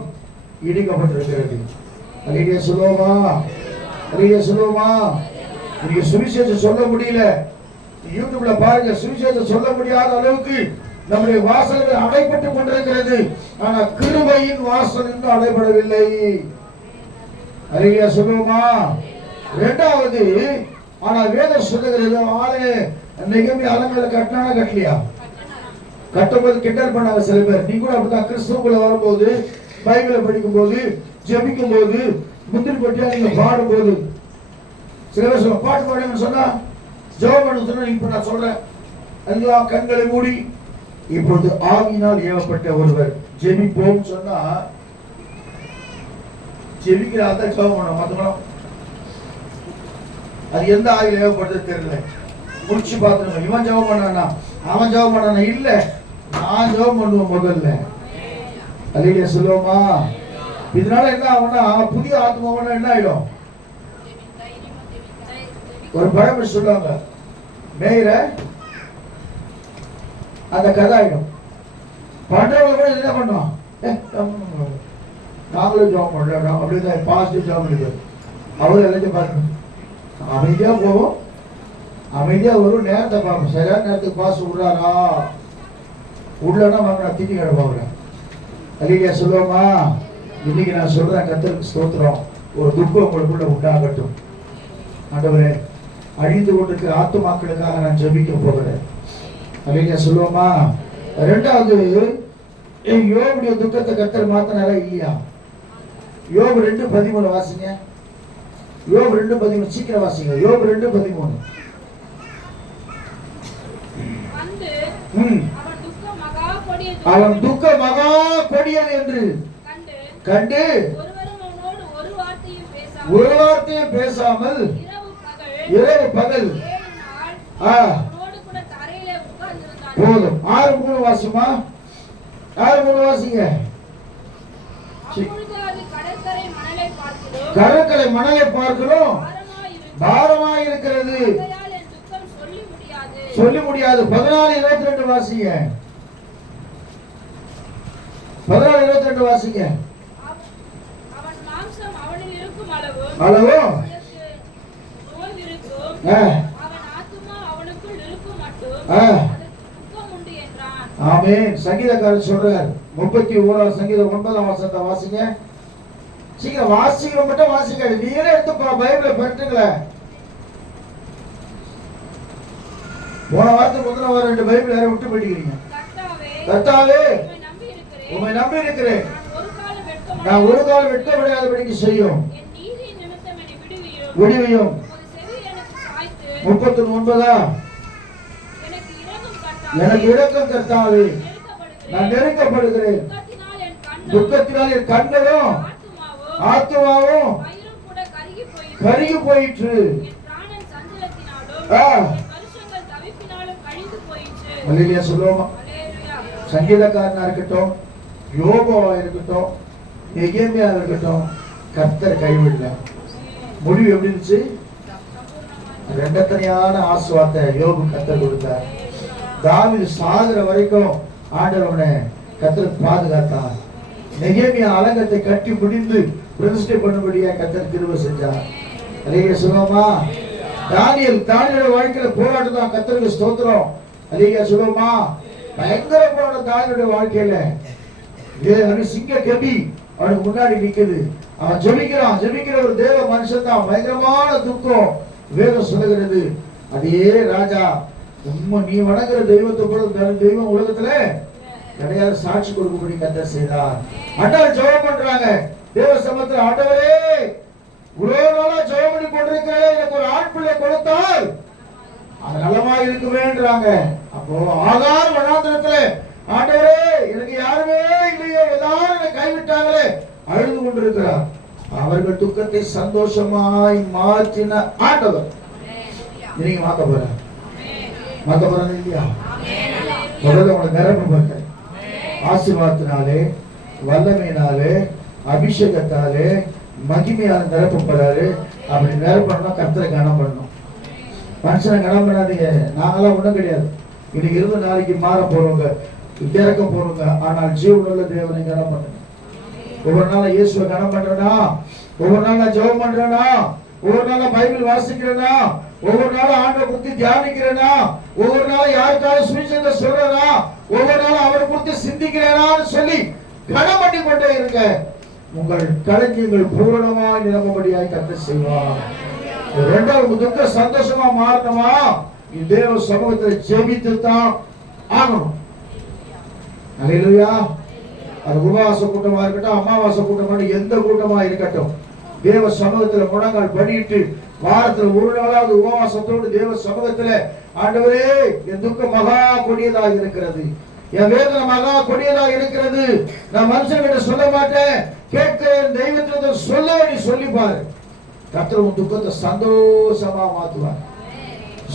இடிக்கப்பட்டிருக்கிறது. அலிய சொல்லுவோமா? அலிய சொல்லுவோமா? நீங்க சுவிசேஷம் சொல்ல முடியல, யூடியூப்ல பாருங்க, சுவிசேஷம் சொல்ல முடியாத அளவுக்கு நம்முடைய வாசல்கள் அடைபட்டு கொண்டிருக்கிறது. ஆனா கிருபையின் வாசல் இன்னும் அடைபடவில்லை. அலிய சொல்லுவோமா? இரண்டாவது, ஆனா வேதம் சொல்லுகிறது, ஆளே நெகேமியா அலங்கல கட்டினானா கட்டலையா? கட்டும்போது கிண்டல் பண்ணாங்க சில பேர். நீ கூட அப்படிதான் கிறிஸ்துவுக்குள்ள வரும்போது, பைபிளை படிக்கும் போது, ஜெபிக்கும் போது, முந்திரி பட்டியா நீங்க பாடும் போது சில பேர் சொல்ல பாட்டு பாடுங்கன்னு சொன்னா, ஜெபம் பண்ண சொன்னா, இப்ப நான் சொல்றேன், எல்லாம் கண்களை மூடி இப்பொழுது ஆவியினால் ஏவப்பட்ட ஒருவர் ஜெபிப்போம் சொன்னா ஜெபிக்கிற அதான் ஜெபம் பண்ண மத்தவங்களும் அது எந்த ஆவியில் ஏவப்படுறது தெரியல. முடிச்சு பார்த்துருங்க. இவன் ஜெபம் பண்ணானா அவன் ஜெபம் பண்ணானா? இல்ல, நான் ஜெபம் பண்ணுவேன் முதல்ல. அல்லேலூயா சொல்லுவோமா? இதனால என்ன ஆகும்னா, புதிய ஆத்மாவனா என்ன ஆயிடும்? ஒரு பழமொழி சொல்லுவாங்க, மேயிற அந்த கதை ஆயிடும். பண்றவங்க கூட என்ன பண்ணுவோம், நாங்களும் ஜெபம் பண்றோம் அப்படிதான் பாசிட்டிவ் ஜெபம் பண்ணிடுவோம். அவரு எல்லாத்தையும் பார்க்கணும், அமைதியா போவோம், அமைதியா வரும், நேரத்தை பார்ப்போம். சரியான நேரத்துக்கு பாஸ் விடுறாரா? உள்ளனா வாங்க திட்டி கிடப்பாங்க. அல்லேலூயா சொல்லுவோமா? இன்னைக்கு நான் சொல்றேன், கர்த்தருக்கு ஸ்தோத்திரம். ஒரு துக்கம் உங்களுக்குள்ள உண்டாகட்டும். ஆண்டவரே, அழிந்து கொண்டிருக்கிற ஆத்துமாக்களுக்காக நான் ஜெபிக்க போகிறேன். அல்லேலூயா சொல்லுவோமா? ரெண்டாவது, யோபுடைய துக்கத்தை கர்த்தர் மாத்தினாரா இல்லையா? யோபு 2:13 வாசிங்க. யோபு 2:13 சீக்கிரம் வாசிங்க. யோபு 2:13. அவன் துக்கம் மகா கொடியது என்று கண்டு ஒரு வார்த்தையும் பேசாமல் இரவு பகல் போதும். 6:3 வாசிமா? 6:3 வாசிங்க. கடற்கரை மணலை பார்க்கிறோம், பாரமாய் இருக்கிறது, சொல்லி முடியாது. 14:22 வாசிங்க. 14:22 வாசிங்க. அளவோ ஆமென். சங்கீதக்காரர் சொல்றார், 31 சங்கீதம் 9 வசனத்தை வாசிங்க. சீக்கிரம் வாசிக்கிற மட்டும் வாசிக்க, நீங்களே எடுத்து பைபிளை பட்டுங்கள. போன வாரத்துக்கு முதல்ல வர 2 பைபிள் யாரை விட்டு போயிட்டீங்க. கர்த்தாவே உம்மை நம்பி இருக்கிறேன், நான் ஒரு காலம் வெட்கப்படாதபடிக்கு செய்யும் விடுவியும். 39 எனக்கு இரக்கம் கர்த்தாவே, நான் நெருக்கப்படுகிறேன், துக்கத்தினால் என் கண்களும் ஆத்துமாவும் வயிறும் கூட கருகி போயிற்று. என் பிராணன் சஞ்சலத்தினாலும் என் வருஷங்கள் தவிப்பினாலும் கழிந்து போயிற்று. அல்லேலூயா சொல்லுவோமா? அல்லேலூயா. சங்கீதக்காரனா இருக்கட்டும், யோபுவா இருக்கட்டும், எகேமியா இருக்கட்டும், கர்த்தர் கைவிடல. முடிவு எப்படி இருந்துச்சு? ரெண்டத்தனையான ஆசீர்வாதத்தை யோபு கர்த்தர் கொடுத்தார். தாவீது சாகுற வரைக்கும் ஆண்டவனை கர்த்தர் பாதுகாத்தார். நெகேமியா அலங்கத்தை கட்டி முடிந்து பிரதிஷ்டை பண்ணும்படியா கர்த்தர் கிருபை செஞ்சார். அல்லேலூயா சொல்லுவோமா? தானியேல் வாழ்க்கையில போராட்டம் தான். கர்த்தருக்கு ஸ்தோத்திரம். அல்லேலூயா சொல்லுவோமா? பயங்கர போராட்டம் தானியேலுடைய வாழ்க்கையில. சிங்க கெபி அவனுக்கு முன்னாடி நிக்குது. அவன் ஜெபிக்கிற ஒரு தேவ மனுஷன் தான். பயங்கரமான துக்கம் வேதம் சொல்லுகிறது. அதே ராஜா, நீ வணங்குற தெய்வத்தை போல தெய்வம் உலகத்துல கிடையாது, சாட்சி கொடுக்கும்படி கர்த்தர் செய்தார். அண்ணால் ஜெபம் பண்றாங்க தேவ சமூகத்தில். ஆண்டவரே, இவ்வளவு நாளா ஜெபம் பண்ணி கொண்டிருக்கிறேன், எனக்கு ஒரு ஆண் பிள்ளை கொடுத்தால் அது நலமா இருக்குமேன்றாங்க. அப்போ ஆகார் வனாந்திரத்துல, ஆண்டவரே எனக்கு யாருமே இல்லையே, எல்லாரும் என்னை கைவிட்டாங்களே, அழுது கொண்டிருக்கிறார். அவர்கள் துக்கத்தை சந்தோஷமாய் மாற்றின ஆண்டவர் நீங்க மாத்த போற இல்லையா? முதல்ல உங்களை நிரப்ப பார்க்க ஆசீர்வாதத்தினாலே, வல்லமையினாலே, அபிஷேகத்தாலே, மகிமையால நிரப்பப்படுறாரு. அப்படி நிரப்பணும்னா கர்த்தரை கனம் பண்ணணும். மனுஷனை கனம் பண்ணாதீங்க. நாங்கெல்லாம் ஒண்ணும் கிடையாது. இன்னைக்கு இருந்து நாளைக்கு மாற போறவங்க, இறக்க போறவங்க. ஆனால் ஜீவனுள்ள தேவனை கனம் பண்ணுங்க. ஒவ்வொரு நாளும் இயேசுவை கனம் பண்றேனா, ஒவ்வொரு நாள் நான் ஜெபம் பண்றேனா, ஒவ்வொரு நாளும் பைபிள் வாசிக்கிறேனா, ஒவ்வொரு நாளும் ஆண்டவரை குறித்து தியானிக்கிறேனா, ஒவ்வொரு நாளும் யாருக்காவது சுவிசேஷத்தை சொல்றேனா, ஒவ்வொரு நாளும் அவரை குறித்து சிந்திக்கிறேனான்னு சொல்லி கனம் பண்ணி கொண்டே இருங்க. உங்கள் களஞ்சியங்கள் பூரணமாய் நிரம்படியாய் கர்த்தர் செய்வார். இரண்டாவது துக்க சந்தோஷமா மாறணுமா, தேவ சமூகத்தில் ஜெபித்து தான் ஆகணும். அல்லேலூயா. அது உபவாச கூட்டமா இருக்கட்டும், அமாவாசை கூட்டமா, எந்த கூட்டமா இருக்கட்டும், தேவ சமூகத்துல முழங்கால் படிட்டு வாரத்துல ஒரு நாளாவது உபவாசத்தோடு தேவ சமூகத்துல, ஆண்டவரே என் துக்கம் மகா கொடியதாக இருக்கிறது, என் வேதனை மகா கொடியதாக இருக்கிறது, நான் மனுஷன்கிட்ட சொல்ல மாட்டேன், கேட்கிறேன், தெய்வத்திட்ட சொல்ல நீ சொல்லிப்பாரு. கர்த்தர் உன் துக்கத்தை சந்தோஷமா மாத்துவார்.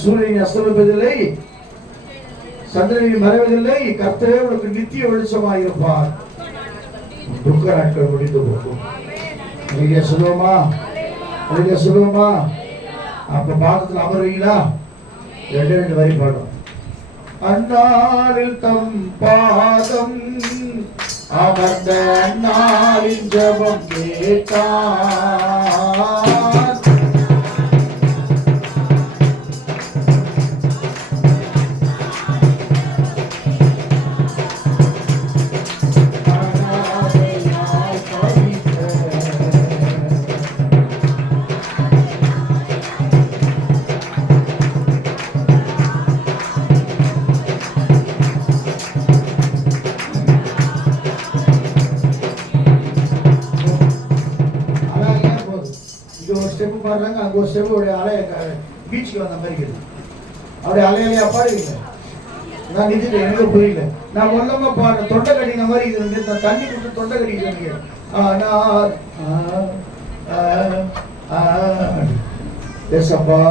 சூரியன் அஸ்தமிப்பதில்லை, சந்திரனின் மறைவதில்லை, கர்த்தரே உனக்கு நித்திய வெளிச்சமாக இருப்பார். துக்க நாட்கள் முடிந்து போகும். நீங்க சொல்லுவோமா? நீங்க சொல்லுவோமா? அப்ப பாதத்தில் அமர்வீங்களா? ரெண்டு வரி பாடும். அந்நாளில் தம் பாதம் அமர்ந்த நாளின் ஜெபம் கேட்டார். பாடுறாங்க, அங்க ஒரு ஸ்டெப் அலைய பீச்சுக்கு வந்த மாதிரி இருக்குது. அப்படியே அலையா பாடுவீங்க. நான் நிதிட்டு எனக்கு புரியல. நான் மொல்லமா பாடுற தொண்டை கடின மாதிரி இது, தண்ணி கொடுத்து தொண்டை கடிக்கிறீங்க. ஏசப்பா